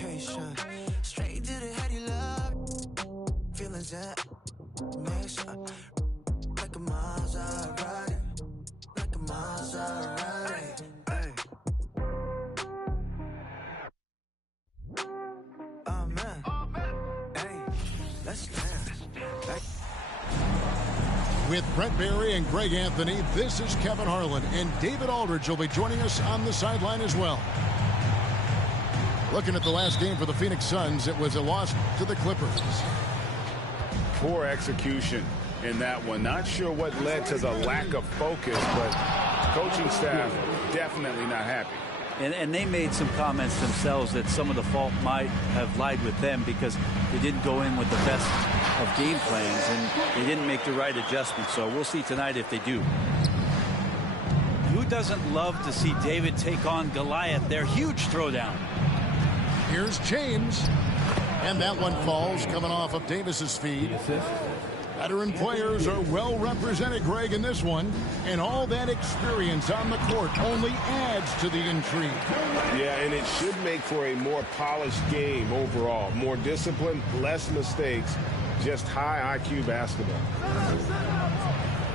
location. Straight to the head, you love. Feelings that makes up like a Maserati, like a Maserati. Hey. Oh man, hey, let's dance. With Brett Barry and Greg Anthony, this is Kevin Harlan, and David Aldridge will be joining us on the sideline as well. Looking at the last game for the Phoenix Suns, it was a loss to the Clippers. Poor execution in that one. Not sure what led to the lack of focus, but coaching staff definitely not happy. And they made some comments themselves that some of the fault might have lied with them because they didn't go in with the best of game plans and they didn't make the right adjustments. So we'll see tonight if they do. Who doesn't love to see David take on Goliath? Their huge throwdown. Here's James. And that one falls, coming off of Davis's feed. Veteran players are well represented, Greg, in this one. And all that experience on the court only adds to the intrigue. Yeah, and it should make for a more polished game overall. More discipline, less mistakes, just high IQ basketball.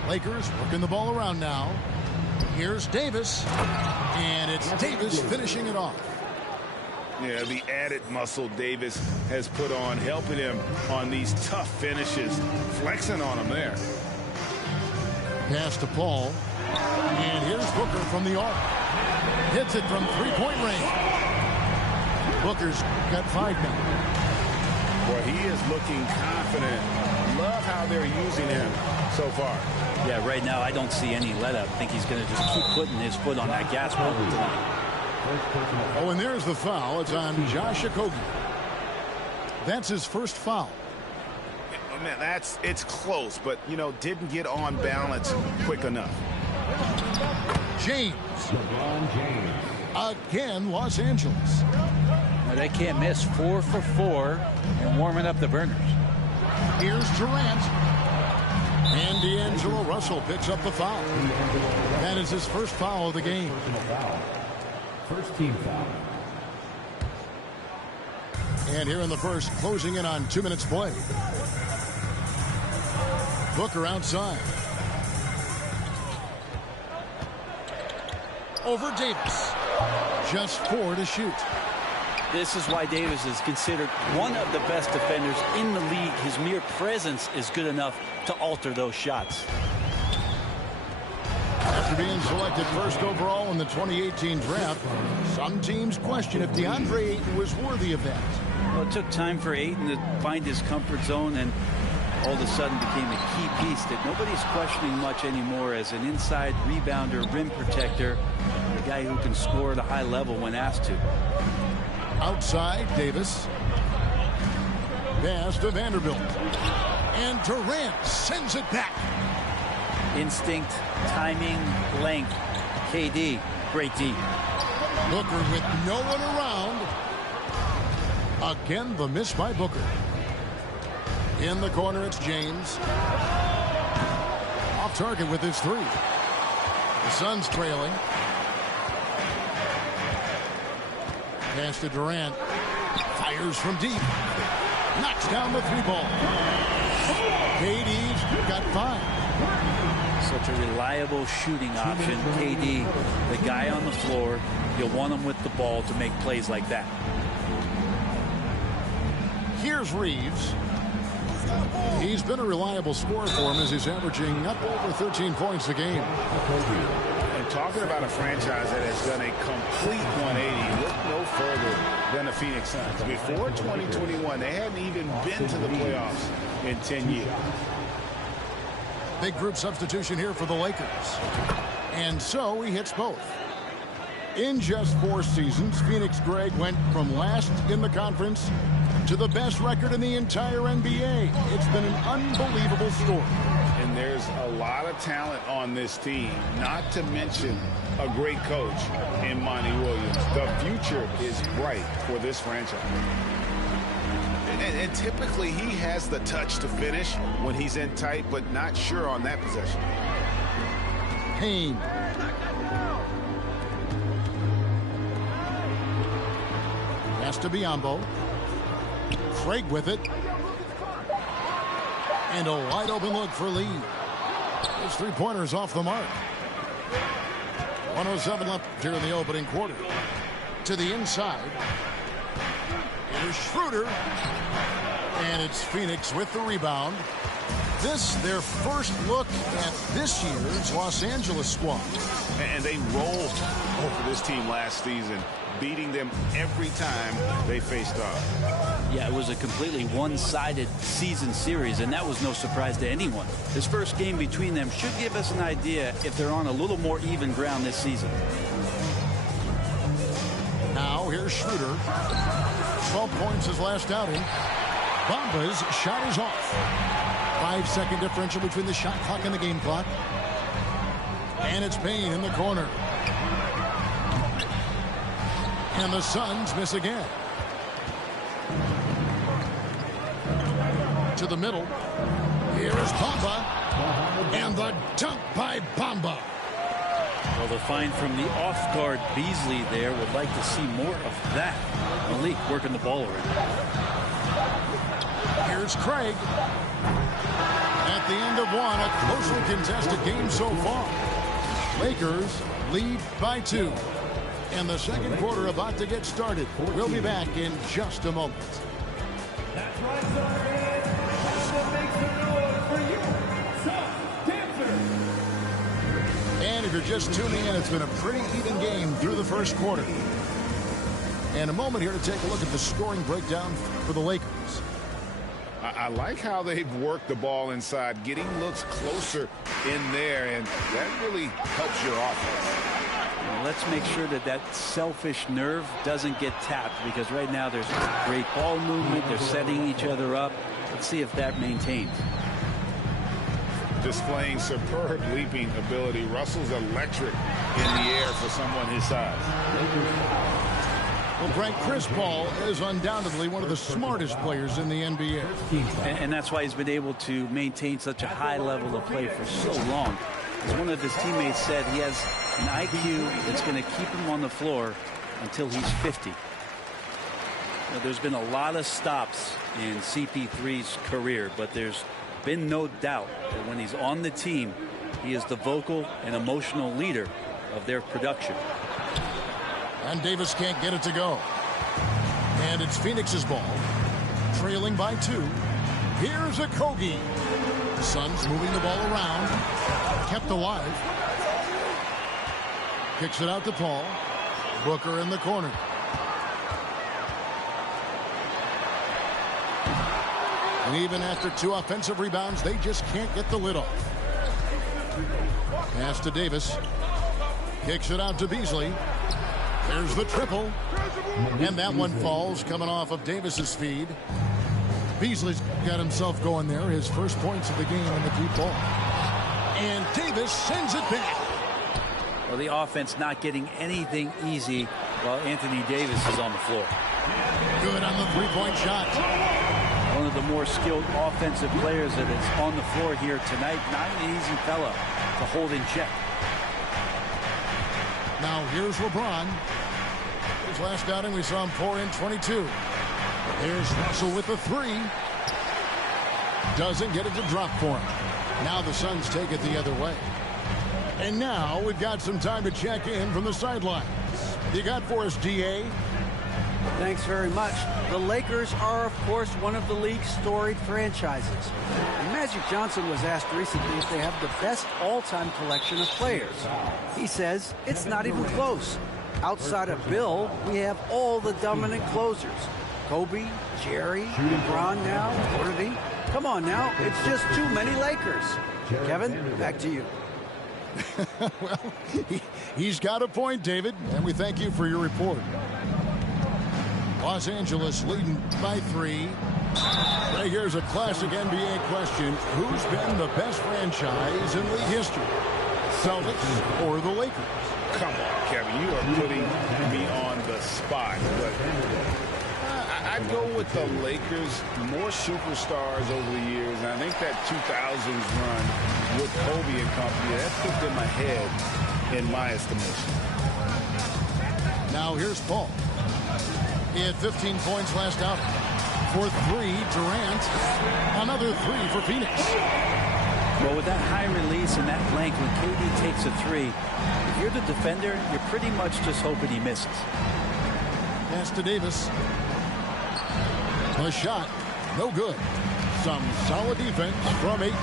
Lakers working the ball around now. Here's Davis. And it's Davis finishing it off. Yeah, the added muscle Davis has put on, helping him on these tough finishes, flexing on him there. Pass to Paul. And here's Booker from the arc. Hits it from three-point range. Booker's got 5 now. Boy, he is looking confident. Love how they're using him so far. Yeah, right now I don't see any let up. I think he's going to just keep putting his foot on that gas pedal tonight. Oh, and there's the foul. It's on Josh Okogie. That's his first foul. Man, it's close, but, you know, didn't get on balance quick enough. James. Again, Los Angeles. Now, they can't miss 4 for 4 and warming up the burners. Here's Durant. And D'Angelo Russell picks up the foul. That is his first foul of the game. First team foul. And here in the first, closing in on 2 minutes play. Booker outside. Over Davis. Just 4 to shoot. This is why Davis is considered one of the best defenders in the league. His mere presence is good enough to alter those shots. After being selected first overall in the 2018 draft, some teams question if DeAndre Ayton was worthy of that. Well, it took time for Ayton to find his comfort zone and all of a sudden became a key piece that nobody's questioning much anymore as an inside rebounder, rim protector, a guy who can score at a high level when asked to. Outside, Davis. Pass to Vanderbilt. And Durant sends it back. Instinct, timing, length. KD, great D. Booker with no one around. Again, the miss by Booker. In the corner, it's James. Off target with his 3. The Suns trailing. Pass to Durant. Fires from deep. Knocks down the 3-ball. KD's got 5. Such a reliable shooting option. KD, the guy on the floor. You'll want him with the ball to make plays like that. Here's Reeves. He's been a reliable scorer for him as he's averaging up over 13 points a game. And talking about a franchise that has done a complete 180, look no further than the Phoenix Suns. Before 2021, they hadn't even been to the playoffs in 10 years. Big group substitution here for the Lakers. And so he hits both. In just 4 seasons, Phoenix, Greg, went from last in the conference to the best record in the entire NBA. It's been an unbelievable story. And there's a lot of talent on this team, not to mention a great coach in Monty Williams. The future is bright for this franchise. And typically he has the touch to finish when he's in tight, but not sure on that possession. Pass to Biyombo. Craig with it. And a wide open look for Lee. His three-pointers off the mark. 1:07 left here in the opening quarter. To the inside. Here's Schroeder. And it's Phoenix with the rebound. This, their first look at this year's Los Angeles squad. And they rolled over this team last season, beating them every time they faced off. Yeah, it was a completely one-sided season series, and that was no surprise to anyone. This first game between them should give us an idea if they're on a little more even ground this season. Now here's Schroeder. 12 points his last outing. Bamba's shot is off. 5-second differential between the shot clock and the game clock. And it's Payne in the corner. And the Suns miss again. To the middle. Here's Bamba. And the dunk by Bamba. Well, the find from the off-guard Beasley there would like to see more of that. Malik working the ball around. Here's Craig. At the end of one, a closely contested game so far. Lakers lead by 2. And the second quarter about to get started. We'll be back in just a moment. That's right, Sunday. Make some noise for you, Sun Dancers. And if you're just tuning in, it's been a pretty even game through the first quarter. And a moment here to take a look at the scoring breakdown for the Lakers. I like how they've worked the ball inside, getting looks closer in there, and that really helps your offense. Well, let's make sure that that selfish nerve doesn't get tapped, because right now there's great ball movement. They're setting each other up. Let's see if that maintains. Displaying superb leaping ability. Russell's electric in the air for someone his size. Well, Frank, Chris Paul is undoubtedly one of the smartest players in the NBA. And that's why he's been able to maintain such a high level of play for so long. As one of his teammates said, he has an IQ that's going to keep him on the floor until he's 50. Now, there's been a lot of stops in CP3's career, but there's been no doubt that when he's on the team, he is the vocal and emotional leader of their production. And Davis can't get it to go. And it's Phoenix's ball. Trailing by 2. Here's a Kogi. The Suns moving the ball around. Kept alive. Kicks it out to Paul. Booker in the corner. And even after 2 offensive rebounds, they just can't get the lid off. Pass to Davis. Kicks it out to Beasley. There's the triple. And that one falls coming off of Davis's feed. Beasley's got himself going there. His first points of the game on the deep ball. And Davis sends it back. Well, the offense not getting anything easy while Anthony Davis is on the floor. Good on the three-point shot. One of the more skilled offensive players that is on the floor here tonight. Not an easy fella to hold in check. Now here's LeBron. His last outing, we saw him pour in 22. Here's Russell with the 3. Doesn't get it to drop for him. Now the Suns take it the other way. And now we've got some time to check in from the sidelines. You got for us, DA? Thanks very much. The Lakers are, of course, one of the league's storied franchises. And Magic Johnson was asked recently if they have the best all-time collection of players. He says it's not even close. Outside of Bill, we have all the dominant closers. Kobe, Jerry, LeBron now, Worthy. Come on now, it's just too many Lakers. Kevin, back to you. Well, he's got a point, David, and we thank you for your report. Los Angeles leading by 3. Right, here's a classic NBA question. Who's been the best franchise in league history? Celtics or the Lakers? Come on, Kevin. You are putting me on the spot. But I'd go with the Lakers. More superstars over the years. And I think that 2000s run with Kobe and company, that put them ahead in my estimation. Now here's Paul. He had 15 points last outing. For 3, Durant. Another 3 for Phoenix. Well, with that high release and that length, when KD takes a 3, if you're the defender, you're pretty much just hoping he misses. Pass to Davis. A shot. No good. Some solid defense from Ayton.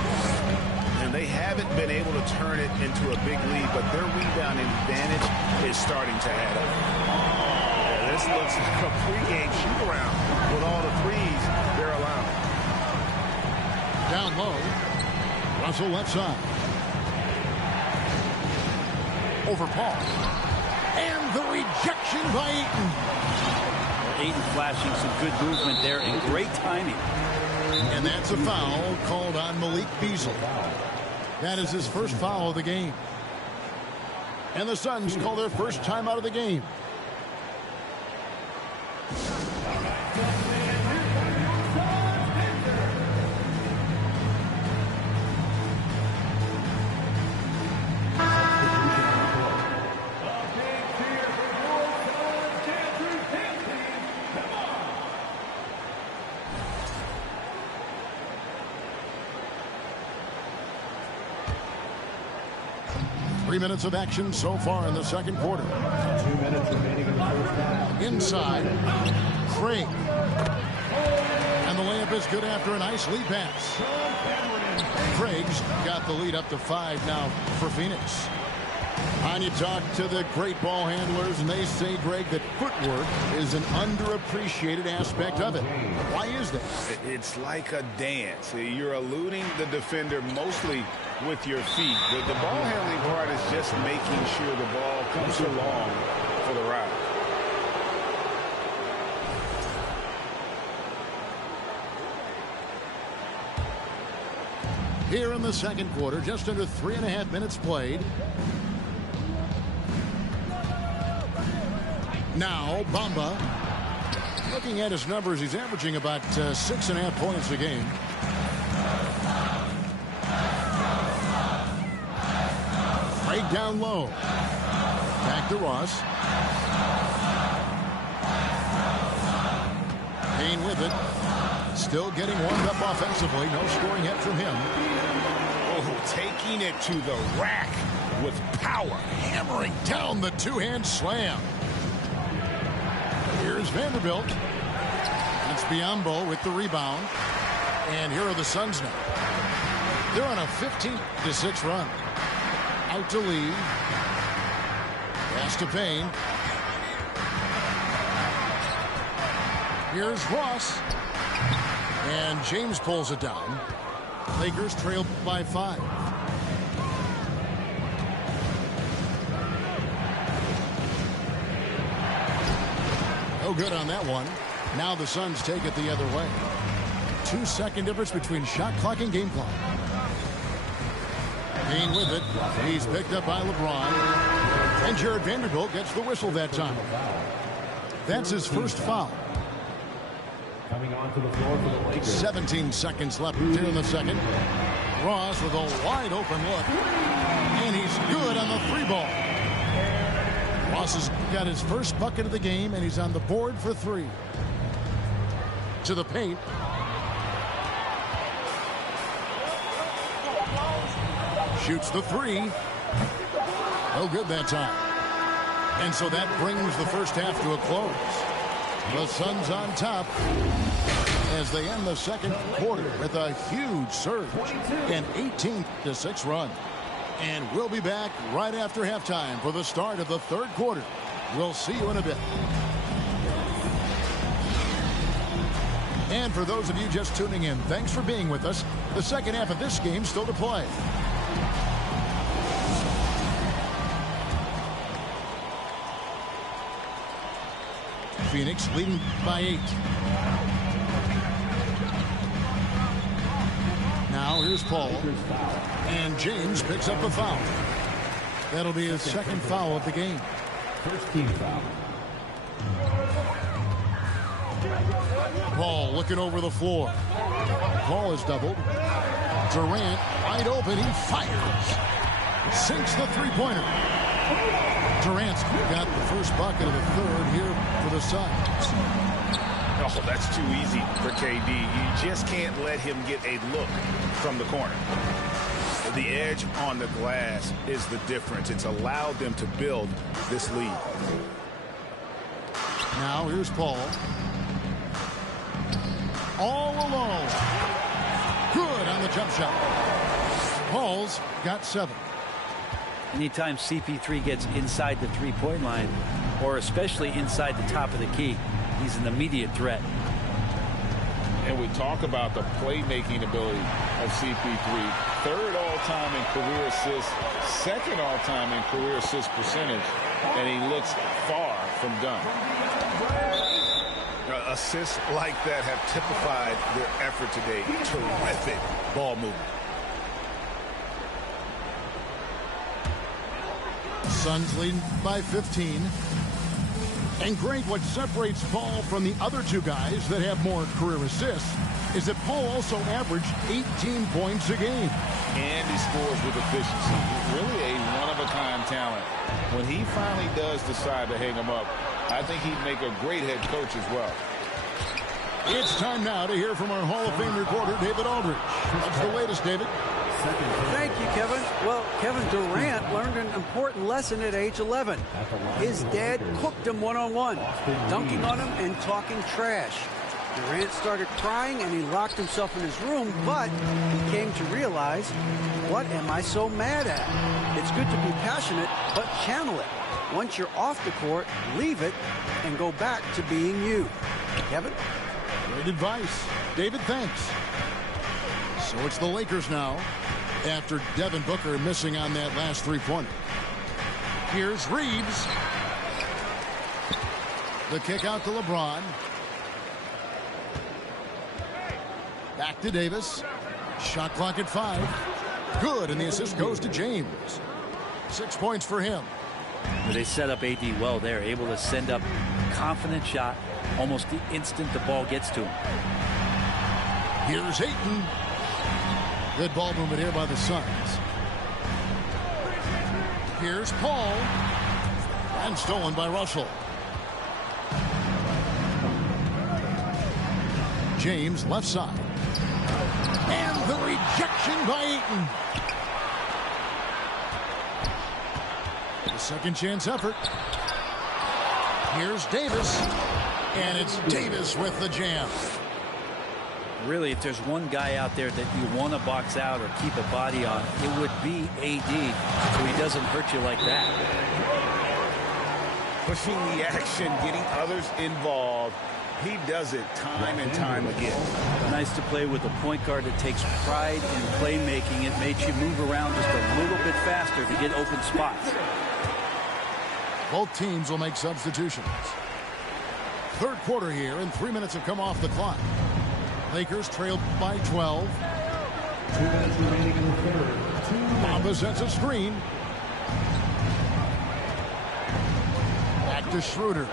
And they haven't been able to turn it into a big lead, but their rebounding advantage is starting to add up. Yeah, this looks like a pregame shoot-around with all the threes they're allowing. Down low. Russell left side. Over Paul. And the rejection by Ayton. Ayton flashing some good movement there and great timing. And that's a foul called on Malik Beasley. That is his first foul of the game. And the Suns call their first time out of the game. Three minutes of action so far in the second quarter. 2 minutes remaining in the first half. Inside, Craig. And the layup is good after a nice lead pass. Craig's got the lead up to 5 now for Phoenix. And you talk to the great ball handlers, and they say, Greg, that footwork is an underappreciated aspect of it. Why is that? It's like a dance. You're eluding the defender mostly with your feet. The ball handling part is just making sure the ball comes along for the route. Here in the second quarter, just under 3.5 minutes played. Now, Bamba. Looking at his numbers, he's averaging about 6.5 points a game. Right down low. Back to Ross. Payne with it. Still getting warmed up offensively. No scoring yet from him. Oh, taking it to the rack with power. Hammering down the two-hand slam. Here's Vanderbilt. That's Biyombo with the rebound. And here are the Suns now. They're on a 15-6 run. Out to Lee. Pass to Payne. Here's Ross. And James pulls it down. Lakers trail by 5. No good on that one. Now the Suns take it the other way. 2-second difference between shot clock and game clock. Payne with it. He's picked up by LeBron. And Jared Vanderbilt gets the whistle that time. That's his first foul. Coming onto the floor for the Lakers. 17 seconds left here in the second. Ross with a wide open look. And he's good on the 3 ball. Ross has got his first bucket of the game, and he's on the board for 3. To the paint. Shoots the 3. No good that time. And so that brings the first half to a close. The Suns on top as they end the second quarter with a huge surge. An 18-6 run. And we'll be back right after halftime for the start of the third quarter. We'll see you in a bit. And for those of you just tuning in, thanks for being with us. The second half of this game still to play. Phoenix leading by 8. Now here's Paul. And James picks up a foul. That'll be his second foul of the game. First team foul. Paul looking over the floor. Paul is doubled. Durant wide open. He fires. Sinks the three-pointer. Durant's got the first bucket of the third here for the Suns. Oh, that's too easy for KD. You just can't let him get a look from the corner. The edge on the glass is the difference. It's allowed them to build this lead. Now here's Paul. All alone. Good on the jump shot. Paul's got 7. Anytime CP3 gets inside the three-point line, or especially inside the top of the key, he's an immediate threat. And we talk about the playmaking ability of CP3. 3rd all-time in career assists, 2nd all-time in career assist percentage, and he looks far from done. Assists like that have typified their effort today. Terrific ball movement. Suns leading by 15. And Greg, what separates Paul from the other two guys that have more career assists is that Paul also averaged 18 points a game. And he scores with efficiency. Really a one-of-a-kind talent. When he finally does decide to hang him up, I think he'd make a great head coach as well. It's time now to hear from our Hall of Fame reporter, David Aldridge. What's the latest, David? Thank you, Kevin. Well, Kevin Durant learned an important lesson at age 11. His dad cooked him one-on-one, dunking on him and talking trash. Durant started crying and he locked himself in his room, but he came to realize, what am I so mad at? It's good to be passionate, but channel it. Once you're off the court, leave it and go back to being you. Kevin? Great advice. David, thanks. So it's the Lakers now, after Devin Booker missing on that last three-pointer. Here's Reeves. The kick out to LeBron. Back to Davis. Shot clock at 5. Good, and the assist goes to James. 6 points for him. They set up AD well there, able to send up a confident shot almost the instant the ball gets to him. Here's Ayton. Good ball movement here by the Suns. Here's Paul. And stolen by Russell. James left side. And the rejection by Ayton. The second chance effort. Here's Davis. And it's Davis with the jam. Really, if there's one guy out there that you want to box out or keep a body on, it would be AD, so he doesn't hurt you like that. Pushing the action, getting others involved. He does it time and time again. Nice to play with a point guard that takes pride in playmaking. It makes you move around just a little bit faster to get open spots. Both teams will make substitutions. Third quarter here, and 3 minutes have come off the clock. Lakers trailed by 12. 2 minutes remaining in the third. Mamba sets a screen. Back to Schroeder.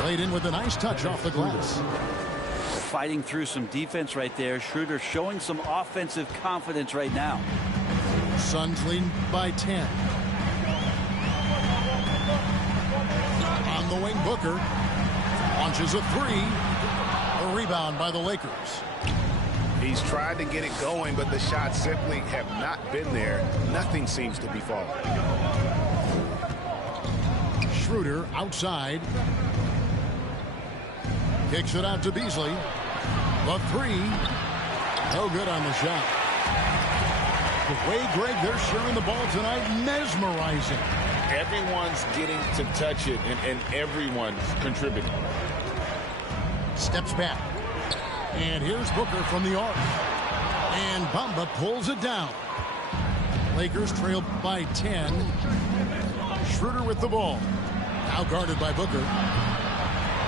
Played in with a nice touch off the glass. Fighting through some defense right there. Schroeder showing some offensive confidence right now. Suns lead by 10. On the wing, Booker launches a 3. A rebound by the Lakers. He's tried to get it going, but the shots simply have not been there. Nothing seems to be falling. Schroeder outside. Kicks it out to Beasley. The 3. No good on the shot. The way, Greg, they're sharing the ball tonight, mesmerizing. Everyone's getting to touch it, and everyone's contributing. Steps back. And here's Booker from the arc. And Bamba pulls it down. Lakers trail by 10. Schroeder with the ball. Now guarded by Booker.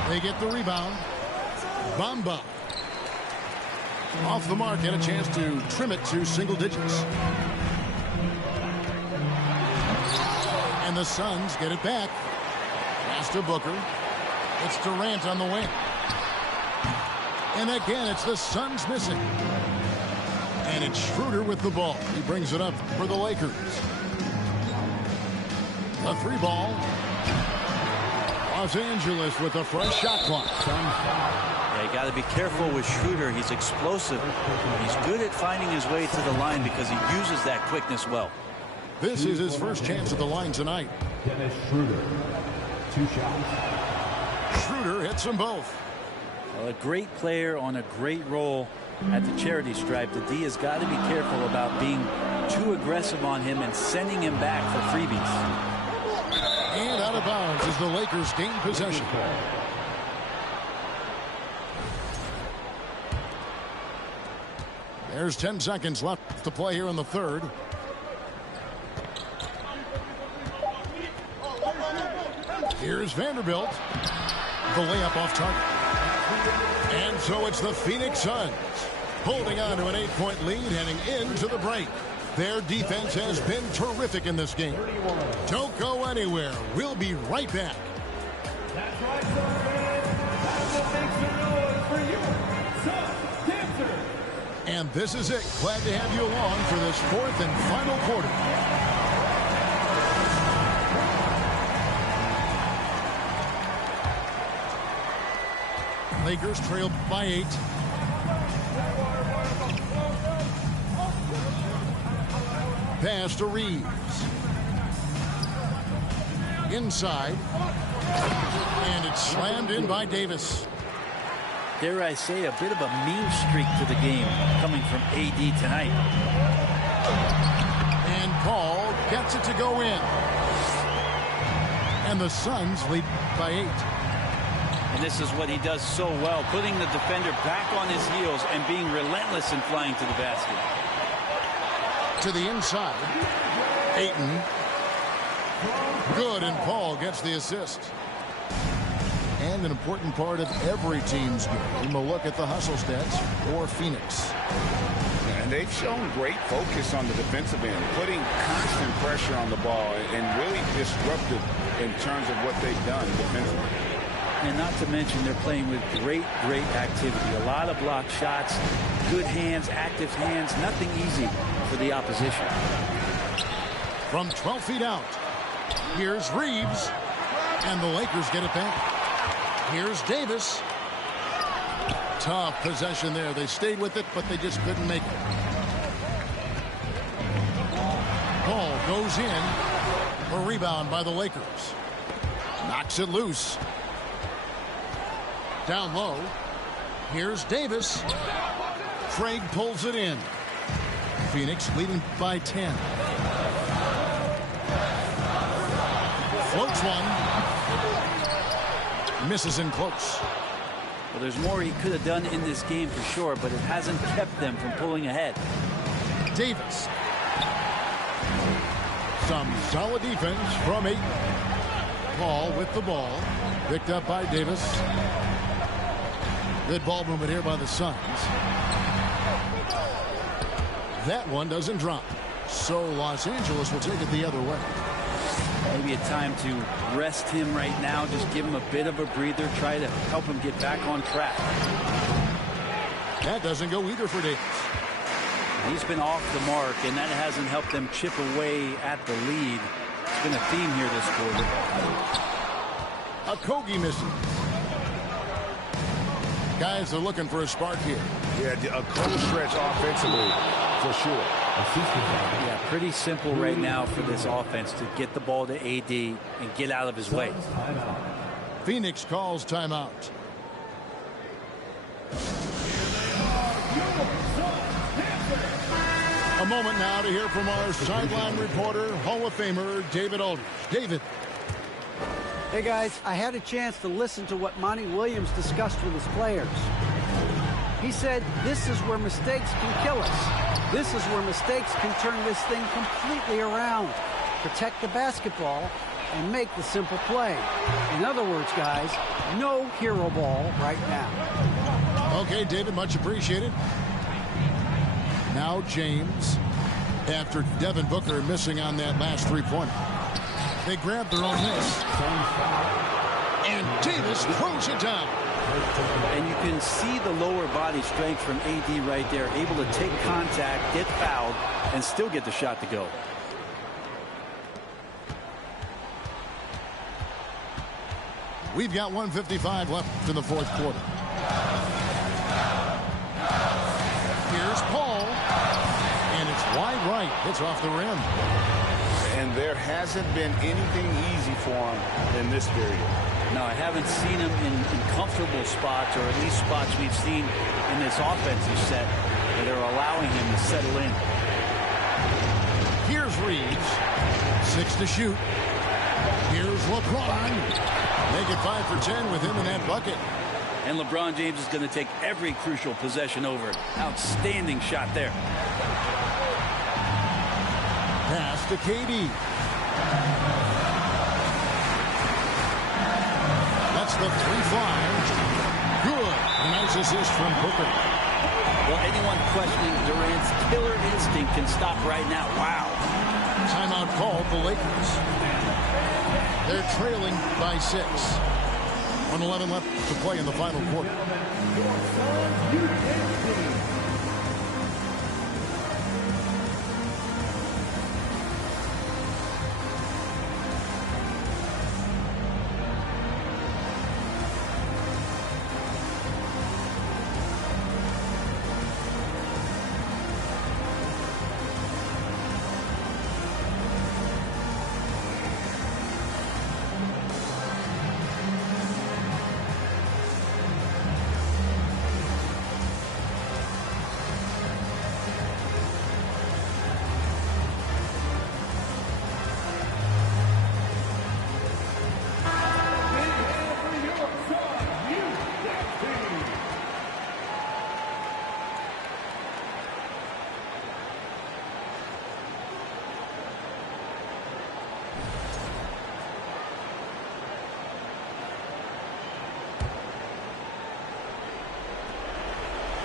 They get the rebound. Bamba. Off the mark, had a chance to trim it to single digits. And the Suns get it back. Pass to Booker. It's Durant on the wing. And again, it's the Suns missing. And it's Schroeder with the ball. He brings it up for the Lakers. A 3-ball. Los Angeles with a fresh shot clock. Yeah, you got to be careful with Schroeder. He's explosive. He's good at finding his way to the line because he uses that quickness well. This is his first chance at the line tonight. Dennis Schroeder, 2 shots. Schroeder hits them both. Well, a great player on a great role at the charity stripe. The D has got to be careful about being too aggressive on him and sending him back for freebies. And out of bounds as the Lakers gain possession. There's 10 seconds left to play here in the third. Here's Vanderbilt. The layup off target. And so it's the Phoenix Suns holding on to an 8-point lead heading into the break. Their defense has been terrific in this game. Don't go anywhere. We'll be right back. That's right, Sunfans. Time to make some noise for you, Sun Dancers. And this is it. Glad to have you along for this 4th and final quarter. Lakers trail by 8. Pass to Reeves. Inside. And it's slammed in by Davis. Dare I say, a bit of a mean streak to the game coming from AD tonight. And Paul gets it to go in. And the Suns lead by 8. And this is what he does so well, putting the defender back on his heels and being relentless in flying to the basket. To the inside. Ayton. Good, and Paul gets the assist. And an important part of every team's game, we'll look at the hustle stats for Phoenix. And they've shown great focus on the defensive end, putting constant pressure on the ball and really disruptive in terms of what they've done defensively. And not to mention they're playing with great activity. A lot of block shots, good hands, active hands, nothing easy for the opposition. From 12 feet out, here's Reeves, and the Lakers get it back. Here's Davis. Tough possession there. They stayed with it, but they just couldn't make it. Ball goes in. A rebound by the Lakers. Knocks it loose. Down low. Here's Davis. Craig pulls it in. Phoenix leading by 10. Floats one. Misses in close. Well, there's more he could have done in this game for sure, but it hasn't kept them from pulling ahead. Davis. Some solid defense from 8. Paul with the ball. Picked up by Davis. Good ball movement here by the Suns. That one doesn't drop. So Los Angeles will take it the other way. Maybe a time to rest him right now. Just give him a bit of a breather. Try to help him get back on track. That doesn't go either for Davis. He's been off the mark, and that hasn't helped them chip away at the lead. It's been a theme here this quarter. A Kogi missing. Guys are looking for a spark here. Yeah, a cold stretch offensively for sure. Yeah, pretty simple right now for this offense to get the ball to AD and get out of his way. Phoenix calls timeout. A moment now to hear from our sideline reporter, Hall of Famer David Aldridge. David. Hey guys, I had a chance to listen to what Monty Williams discussed with his players. He said, this is where mistakes can kill us. This is where mistakes can turn this thing completely around. Protect the basketball and make the simple play. In other words, guys, no hero ball right now. Okay, David, much appreciated. Now James, after Devin Booker missing on that last three-pointer. They grab their own miss. And Davis throws it down. And you can see the lower body strength from AD right there, able to take contact, get fouled, and still get the shot to go. We've got 1:55 left in the fourth quarter. Here's Paul, and it's wide right. Hits off the rim. And there hasn't been anything easy for him in this period. No, I haven't seen him in comfortable spots, or at least spots we've seen in this offensive set that are allowing him to settle in. Here's Reeves. 6 to shoot. Here's LeBron. Make it 5 for 10 with him in that bucket. And LeBron James is going to take every crucial possession over. Outstanding shot there. Pass to KD. That's the three fly. Good. A nice assist from Booker. Well, anyone questioning Durant's killer instinct can stop right now. Wow. Timeout called the Lakers. They're trailing by 6. 1:11 left to play in the final quarter.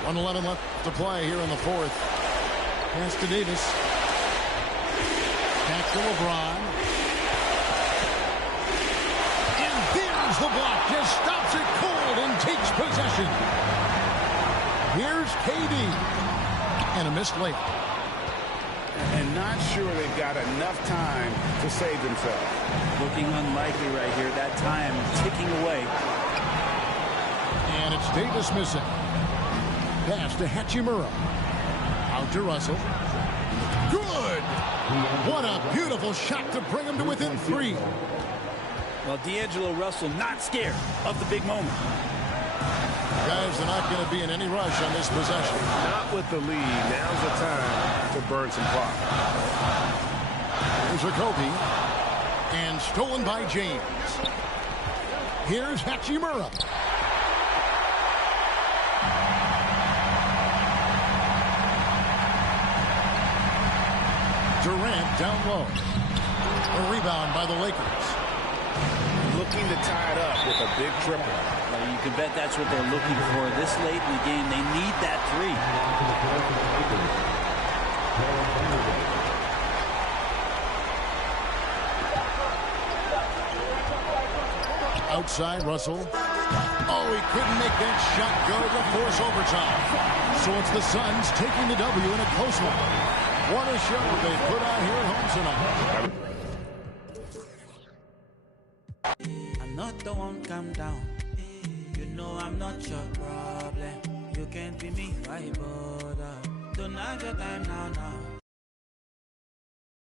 .11 left to play here in the fourth. Pass to Davis. Back to LeBron. And there's the block. Just stops it cold and takes possession. Here's KD. And a missed layup. And not sure they've got enough time to save themselves. Looking unlikely right here. That time ticking away. And it's Davis missing. Pass to Hachimura. Out to Russell. Good! What a beautiful shot to bring him to within 3. Well, D'Angelo Russell not scared of the big moment. Guys, they're not going to be in any rush on this possession. Not with the lead. Now's the time to burn some clock. Here's a Kobe. And stolen by James. Here's Hachimura. Durant down low. A rebound by the Lakers. Looking to tie it up with a big triple. Well, you can bet that's what they're looking for this late in the game. They need that 3. Outside, Russell. Oh, he couldn't make that shot go to force overtime. So it's the Suns taking the W in a close one. What a show they put on here at home tonight. I'm not the one, calm down. You know I'm not your problem. You can't be me, why bother? Don't have your time now.